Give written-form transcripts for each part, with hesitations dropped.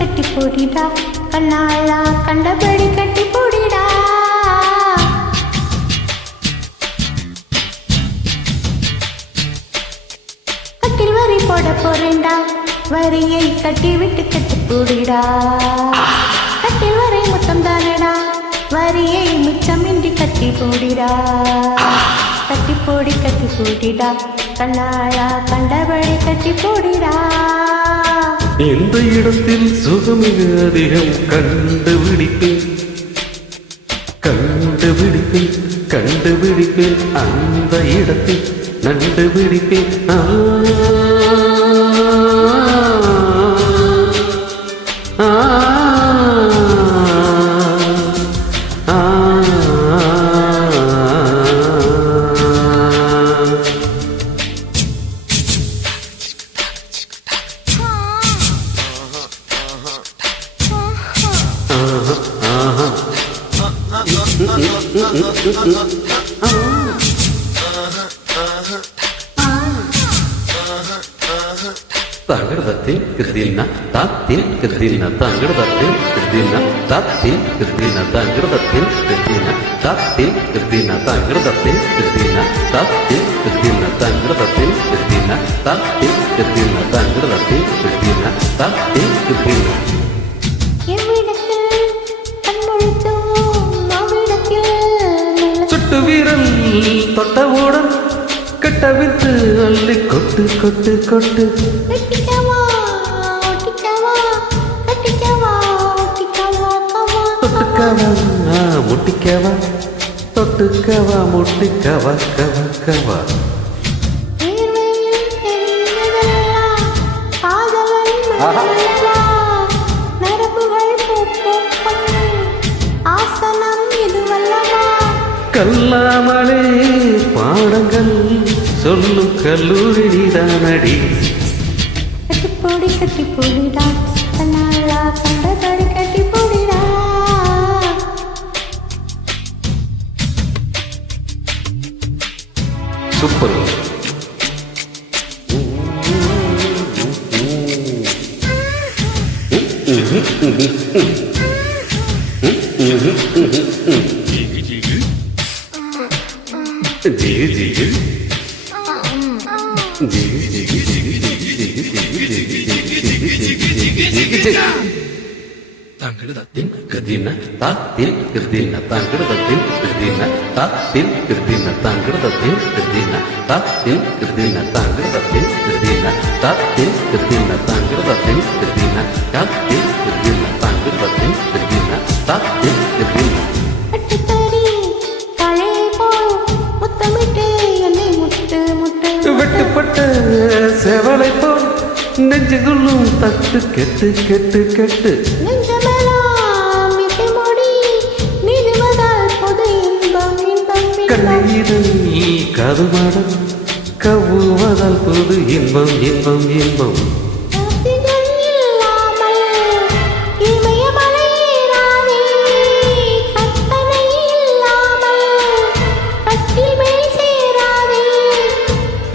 கட்டி போடிடா கண்ணாளா கண்டபடி கட்டி போடிடா கட்டில் வரி போட போறேன்டா வரியை கட்டி விட்டு கட்டி போடிடா கட்டில் வரை மொத்தம் தானடா வரியை மிச்சமின்றி கட்டி போடிடா கட்டி போடிடா கண்ணாளா கண்டபடி கட்டி போடிடா எந்த இடத்தில் சுகமிக அதிகம் கண்டுபிடிப்பேன் அந்த இடத்தில் நண்டுபிடிப்பேன் തകർത്തത്തിൽ കൃതിന താത്തിൽ കൃതിന തകർത്തത്തിൽ കൃതിന താത്തിൽ കൃതിന തകർത്തത്തിൽ കൃതിന താത്തിൽ കൃതിന തകർത്തത്തിൽ കൃതിന താത്തിൽ കൃതിന തകർത്തത്തിൽ കൃതിന താത്തിൽ കൃതിന തകർത്തത്തിൽ കൃതിന താത്തിൽ കൃതിന சுட்டு வீரல் தொட்டவுடன் கட்டவித்து அள்ளி கொட்டு கொட்டு கொட்டு முட்டிக்கவா தொட்டுக்கவா முட்டிக்கவா கவா கவா கல்லாமலே பாடங்கள் சொல்லும் கல்லூரி நீதானடி கட்டி போடிடா கண்ணாளா கண்டபடி கட்டி போடிடா சூப்பர் തങ്കടത്തിൻ കൃതിന താത്തിൽ കൃതിന തങ്കടത്തിൻ കൃതിന താത്തിൽ കൃതിന തങ്കടത്തിൻ കൃതിന താത്തിൽ കൃതിന തങ്കടത്തിൻ കൃതിന താത്തിൽ കൃതിന തങ്കടത്തിൻ കൃതിന താത്തിൽ കൃതിന തങ്കടത്തിൻ കൃതിന താത്തിൽ കൃതിന வெட்டுப்பட்ட சேவலை போல் நெஞ்சுகளும் தட்டு கெட்டு கெட்டு கெட்டு கண்ணீரில் கருமாடம் கவுவதால் புது இன்பம் இன்பம் இன்பம்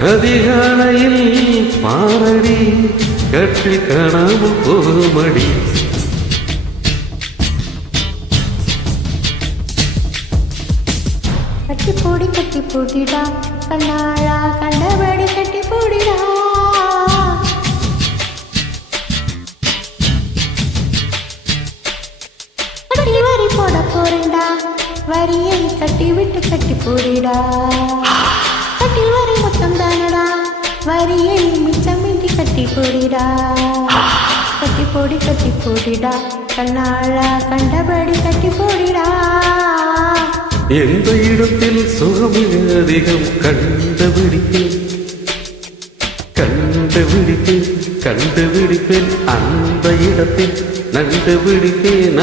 அதிகாலையில் பாரடி கட்டி காணாமல் போகுமடி கட்டி போடிடா கண்ணாளா கண்டபடி கட்டி போடிடா வரி போட போறேன்டா வரியை கட்டி விட்டு கட்டி போடிடா கட்டில் வரை மொத்தம் தானடா வரியை மிச்சமின்றி கட்டி போடிடா கட்டி போடிடா கண்ணாளா கண்டபடி கட்டி போடிடா எந்த இடத்தில் சுகமிக அதிகம் கண்டுபிடிப்பேன் அந்த இடத்தில் நண்டுபிடிப்பேன்